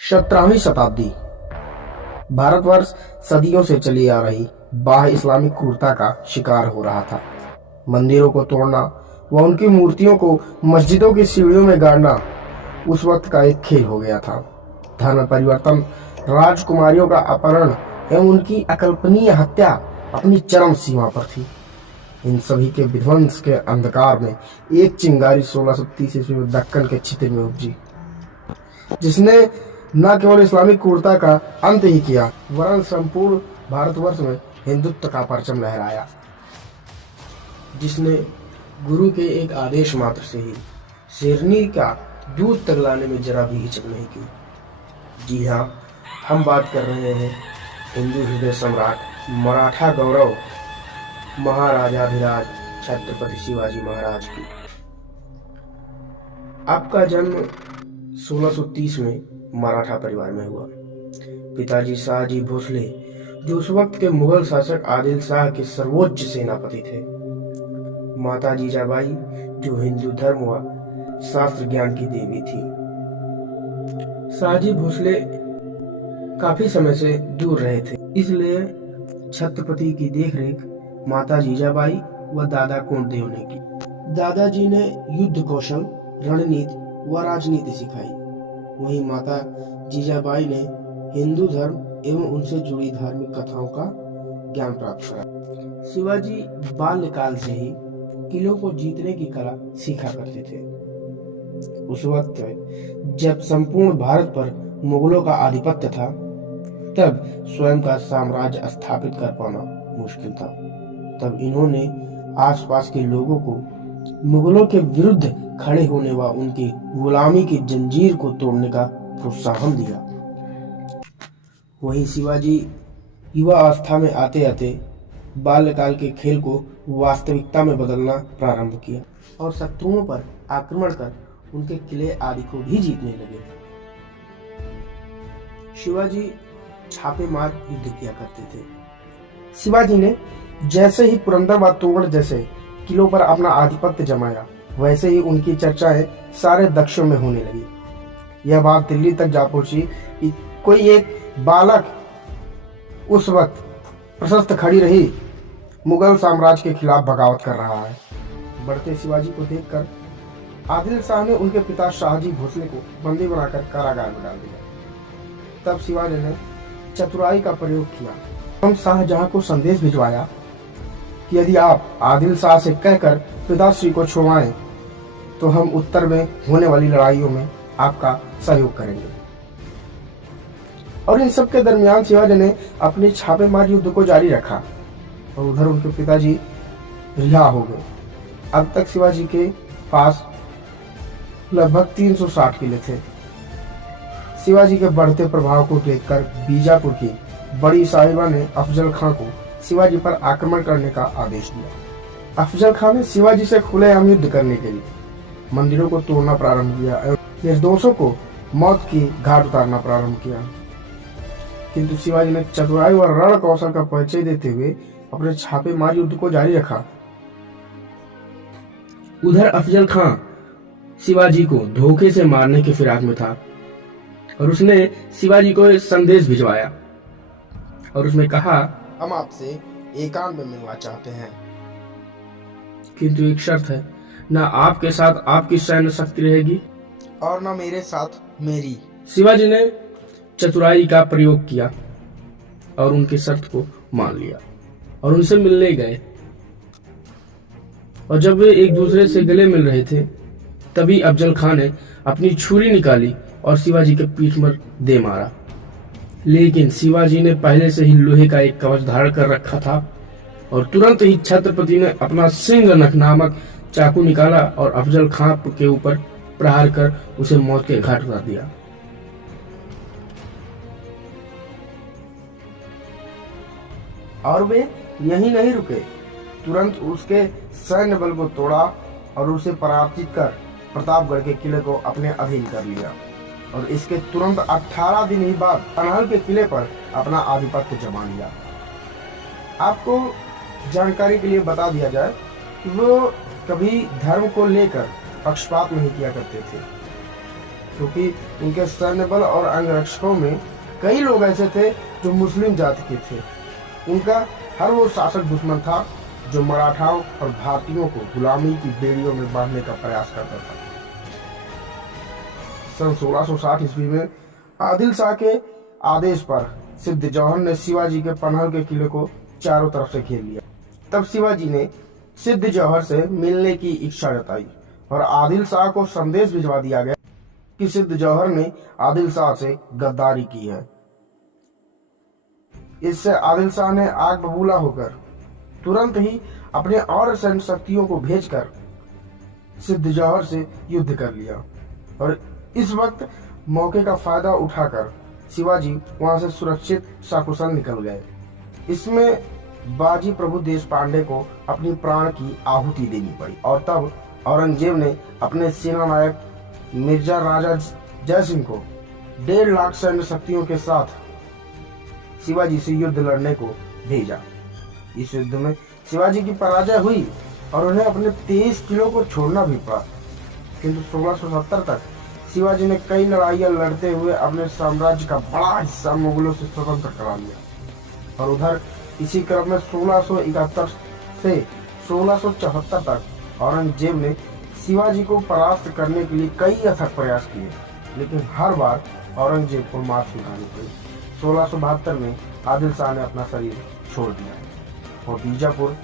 17वीं शताब्दी। भारतवर्ष सदियों से चली आ रही बाह्य इस्लामिक क्रूरता का शिकार हो रहा था। मंदिरों को तोड़ना व उनकी मूर्तियों को मस्जिदों की सीढ़ियों में गाड़ना उस वक्त का एक खेल हो गया था। धर्म परिवर्तन, राजकुमारियों का अपहरण एवं उनकी अकल्पनीय हत्या अपनी चरम सीमा पर थी। इन सभी के विध्वंस के अंधकार में एक चिंगारी 1630 ईस्वी में दक्कन के छितिर में उपजी, जिसने न केवल इस्लामिक क्रूरता का अंत ही किया वरन संपूर्ण भारतवर्ष में हिंदुत्व का परचम लहराया, जिसने गुरु के एक आदेश मात्र से ही शेरनी का दूध तक लाने में जरा भी हिचक नहीं की। जी हाँ, हम बात कर रहे हैं हिंदू हृदय सम्राट, मराठा गौरव, महाराजाधिराज छत्रपति शिवाजी महाराज की। आपका जन्म 1630 में मराठा परिवार में हुआ। पिताजी शाहजी भोसले, जो उस वक्त के मुगल शासक आदिल शाह के सर्वोच्च सेनापति थे। माता जीजाबाई, जो हिंदू धर्म व शास्त्र ज्ञान की देवी थी। शाहजी भोसले काफी समय से दूर रहे थे, इसलिए छत्रपति की देखरेख माता जीजाबाई व दादा कोंडदेव ने की। दादाजी ने युद्ध कौशल, रणनीति व राजनीति सिखाई। वहीं माता जीजाबाई ने हिंदू धर्म एवं उनसे जुड़ी धार्मिक कथाओं का ज्ञान प्राप्त करा। शिवाजी बाल्यकाल से ही किलों को जीतने की कला सीखा करते थे। उस वक्त जब संपूर्ण भारत पर मुगलों का आधिपत्य था, तब स्वयं का साम्राज्य स्थापित कर पाना मुश्किल था। तब इन्होंने आसपास के लोगों को मुगलों के विरुद्ध खड़े होने व उनकी गुलामी की जंजीर को तोड़ने का प्रोत्साहन दिया। वहीं शिवाजी युवा अवस्था में आते आते बाल्यकाल के खेल को वास्तविकता में बदलना प्रारंभ किया और शत्रुओं पर आक्रमण कर उनके किले आदि को भी जीतने लगे। शिवाजी छापेमार युद्ध किया करते थे। शिवाजी ने जैसे ही पुरंदर व तोड़ जैसे किलों पर अपना आधिपत्य जमाया, वैसे ही उनकी चर्चाएं सारे दक्षिण में होने लगी। यह बात दिल्ली तक जा पहुंची कि कोई एक बालक उस वक्त प्रशस्त खड़ी रही मुगल साम्राज्य के खिलाफ बगावत कर रहा है। बढ़ते शिवाजी को देखकर आदिल शाह ने उनके पिता शाहजी भोसले को बंदी बनाकर कारागार में डाल दिया। तब शिवाजी ने चतुराई का प्रयोग किया एवं शाहजहां को संदेश भिजवाया कि यदि आप आदिल शाह से कहकर पिताश्री को छुड़वाएं तो हम उत्तर में होने वाली लड़ाइयों में आपका सहयोग करेंगे। और इन सब के दरमियान शिवाजी ने अपने छापेमार युद्ध को जारी रखा और उधर उनके पिताजी रिहा हो गए। अब तक शिवाजी के पास लगभग 360 किले थे। शिवाजी के बढ़ते प्रभाव को देखकर बीजापुर की बड़ी साहिबा ने अफजल खां को शिवाजी पर आक्रमण करने का आदेश दिया। अफजल खां ने शिवाजी से खुलेआम युद्ध करने के लिए मंदिरों को तोड़ना प्रारंभ किया और निर्दोषों को मौत की घाट उतारना प्रारंभ किया। किंतु शिवाजी ने चतुराई व रण कौशल का परिचय देते हुए अपने छापेमार युद्ध को जारी रखा। उधर अफजल खां शिवाजी को धोखे से मारने की फिराक में था और उसने शिवाजी को संदेश भिजवाया और उसमें कहा, हम आपसे एकांत में मिलना चाहते हैं, किंतु एक शर्त है, ना आपके साथ आपकी सैन्य शक्ति रहेगी और ना मेरे साथ मेरी। शिवाजी ने चतुराई का प्रयोग किया और उनकी शर्त को मान लिया और उनसे मिलने गए। और जब वे एक दूसरे से गले मिल रहे थे, तभी अफजल खां ने अपनी छुरी निकाली और शिवाजी के पीठ पर दे मारा। लेकिन शिवाजी ने पहले से ही लोहे का एक कवच धारण कर रखा था और तुरंत ही छत्रपति ने अपना सिंह नख नामक चाकू निकाला और अफजल खां के ऊपर प्रहार कर उसे मौत के घाट उतार दिया। और वे यहीं नहीं रुके, तुरंत उसके सैन्य बल को तोड़ा और उसे पराजित कर प्रतापगढ़ के किले को अपने अधीन कर लिया और इसके तुरंत 18 दिन ही बाद कन्हल के किले पर अपना आधिपत्य जमा लिया। आपको जानकारी के लिए बता दिया जाए कि वो कभी धर्म को लेकर पक्षपात नहीं किया करते थे। क्योंकि उनके सैन्य बल और अंगरक्षकों में कई लोग ऐसे थे जो मुस्लिम जाति के थे। उनका हर वो शासक दुश्मन था जो मराठाओं और भारतीयों को गुलामी की बेड़ियों में बांधने का प्रयास करता था। सन 1660 ईस्वी में आदिल शाह के आदेश पर सिद्ध जौहर ने शिवाजी के पनहल के किले को चारों तरफ से घेर लिया। तब शिवाजी ने सिद्ध जौहर से मिलने की इच्छा जताई और आदिल शाह को संदेश भिजवा दिया गया कि सिद्ध जौहर ने आदिल शाह से गद्दारी की है। इससे आदिल शाह ने आग बबूला होकर तुरंत ही अपने और सैन्य शक्तियों को भेजकर सिद्ध जौहर से युद्ध कर लिया और इस वक्त मौके का फायदा उठाकर शिवाजी वहां से सुरक्षित सकुशल निकल गए। इसमें बाजी प्रभु देश पांडे को अपनी प्राण की आहुति देनी पड़ी और तब औरंगजेब ने अपने सेना नायक मिर्जा राजा जयसिंह को 1.5 लाख सैन्य शक्तियों के साथ शिवाजी से युद्ध लड़ने को भेजा। इस युद्ध में शिवाजी की पराजय हुई और उन्हें अपने 23 किलों को छोड़ना भी पड़ा, किंतु 1670 तक शिवाजी ने कई लड़ाइयां लड़ते हुए अपने साम्राज्य का बड़ा हिस्सा मुगलों से स्वतंत्र करा लिया। और उधर इसी क्रम में 1671 से 1674 तक औरंगजेब ने शिवाजी को परास्त करने के लिए कई अथक प्रयास किए, लेकिन हर बार औरंगजेब को मात चुकानी पड़ी। 1672 में आदिल शाह ने अपना शरीर छोड़ दिया और बीजापुर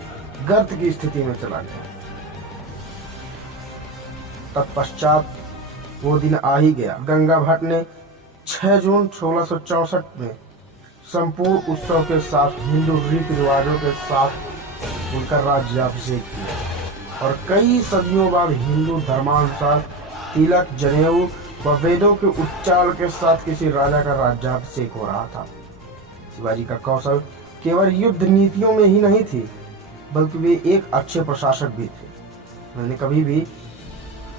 गर्त की स्थिति में चला गया। तत्पश्चात वो दिन आ ही गया। गंगा भट्ट ने 6 जून 1664 में संपूर्ण उत्सव के साथ हिंदू रीति रिवाजों के साथ उनका राज्याभिषेक किया और कई सदियों बाद हिंदू धर्मानुसार तिलक, जनेऊ व वेदों के उच्चारण के साथ किसी राजा का राज्याभिषेक हो रहा था। शिवाजी का कौशल केवल युद्ध नीतियों में ही नहीं थी, बल्कि वे एक अच्छे प्रशासक भी थे। उन्होंने कभी भी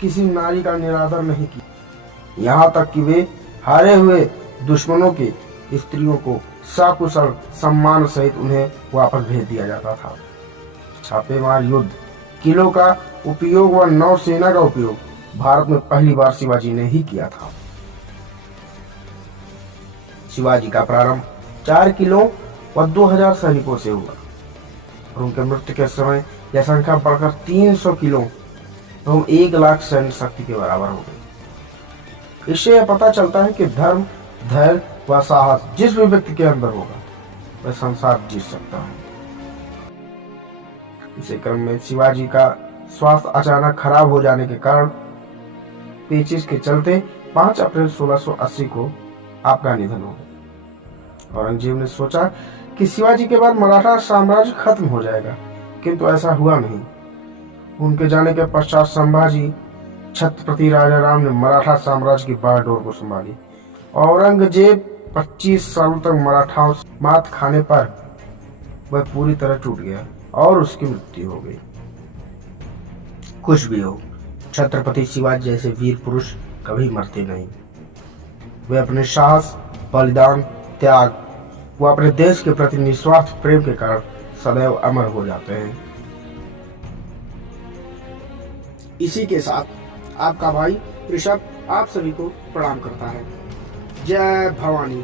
किसी नारी का निरादर नहीं किया, यहाँ तक कि वे हारे हुए दुश्मनों के स्त्रियों को सकुशल सम्मान सहित उन्हें वापस भेज दिया जाता था। छापेमार युद्ध, किलों का उपयोग व नौसेना का उपयोग भारत में पहली बार शिवाजी ने ही किया था। शिवाजी का प्रारंभ 4 किलों व 2000 सैनिकों से हुआ और उनके मृत्यु के समय यह संख्या बढ़कर 300 किलों एवं 1 लाख सैन्य शक्ति के बराबर हो गई। इससे यह पता चलता है कि धर्म, धैर्य व साहस जिस भी व्यक्ति के अंदर होगा वह संसार जीत सकता है। इसी क्रम में शिवाजी का स्वास्थ्य अचानक खराब हो जाने के कारण पेचिश के चलते 5 अप्रैल 1680 को आपका निधन हो गया। औरंगजेब ने सोचा कि शिवाजी के बाद मराठा साम्राज्य खत्म हो जाएगा, किंतु ऐसा हुआ नहीं। उनके जाने के पश्चात संभाजी छत्रपति राजाराम ने मराठा साम्राज्य की बागडोर को संभाली। औरंगजेब 25 सालों तक मराठाओं से मात खाने पर वह पूरी तरह टूट गया और उसकी मृत्यु हो गई। कुछ भी हो, छत्रपति शिवाजी जैसे वीर पुरुष कभी मरते नहीं। वे अपने साहस, बलिदान, त्याग व अपने देश के प्रति निस्वार्थ प्रेम के कारण सदैव अमर हो जाते हैं। इसी के साथ आपका भाई ऋषभ आप सभी को प्रणाम करता है। जय भवानी।